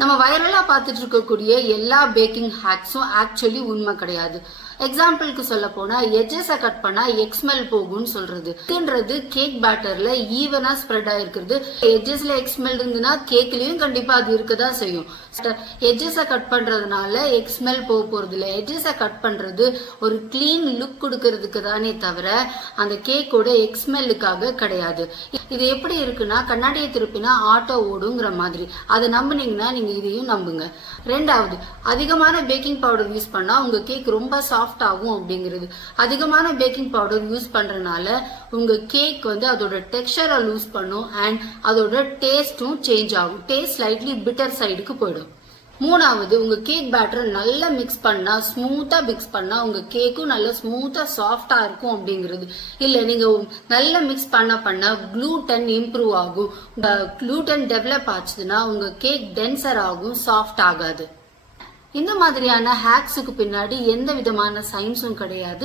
நம்ம வைரலா பார்த்துட்டு இருக்கக்கூடிய எல்லா பேக்கிங் ஹேக்ஸும் ஆக்சுவலி உண்மை கிடையாது. எக்ஸாம்பிளுக்கு சொல்ல போனா எட்ஜஸை கட் பண்ணா எக்ஸ்மெல் போகும்னு சொல்றது கேக் பேட்டர்ல ஈவனா ஸ்ப்ரெட் ஆயிருக்கிறது. எட்ஜஸ்ல எக்ஸ்மெல் இருந்துன்னா கேக்லயும் கண்டிப்பா அது இருக்கதான் செய்யும். எட்ஜஸை கட் பண்றதுனால எக்ஸ்மெல் போறது இல்லை. எட்ஜஸை கட் பண்றது ஒரு கிளீன் லுக் கொடுக்கறதுக்கு தானே தவிர அந்த கேக்கோட எக்ஸ்மெல்லுக்காக கிடையாது. இது எப்படி இருக்குன்னா கண்ணாடியை திருப்பினா ஆட்டோ ஓடுங்கிற மாதிரி. அதை நம்புனீங்கன்னா நீங்க இதையும் நம்புங்க. ரெண்டாவது, அதிகமான பேக்கிங் பவுடர் யூஸ் பண்ணா உங்க கேக் ரொம்ப சாஃப்ட் ஆகும் அப்படிங்கிறது. அதிகமான பேக்கிங் பவுடர் யூஸ் பண்றதுனால உங்க கேக் அதோட டெக்ஸ்சரை லூஸ் பண்ணும் அண்ட் அதோட டேஸ்டும் சேஞ்ச் ஆகும். டேஸ்ட் ஸ்லைட்லி பிட்டர் சைடுக்கு போயிடும். மூணாவது, உங்க கேக் பேட்டரை நல்லா மிக்ஸ் பண்ணா ஸ்மூத்தா மிக்ஸ் பண்ணா உங்க கேக்கும் நல்லா ஸ்மூத்தா சாஃப்டா இருக்கும் அப்படிங்கிறது. இல்ல நீங்க நல்லா மிக்ஸ் பண்ண க்ளூட்டன் இம்ப்ரூவ் ஆகும். க்ளூட்டன் டெவலப் ஆச்சுன்னா உங்க கேக் டென்சர் ஆகும், சாஃப்ட் ஆகாது. இந்த மாதிரியான ஹேக்ஸுக்கு பின்னாடி எந்த விதமான சயின்ஸும் கிடையாது.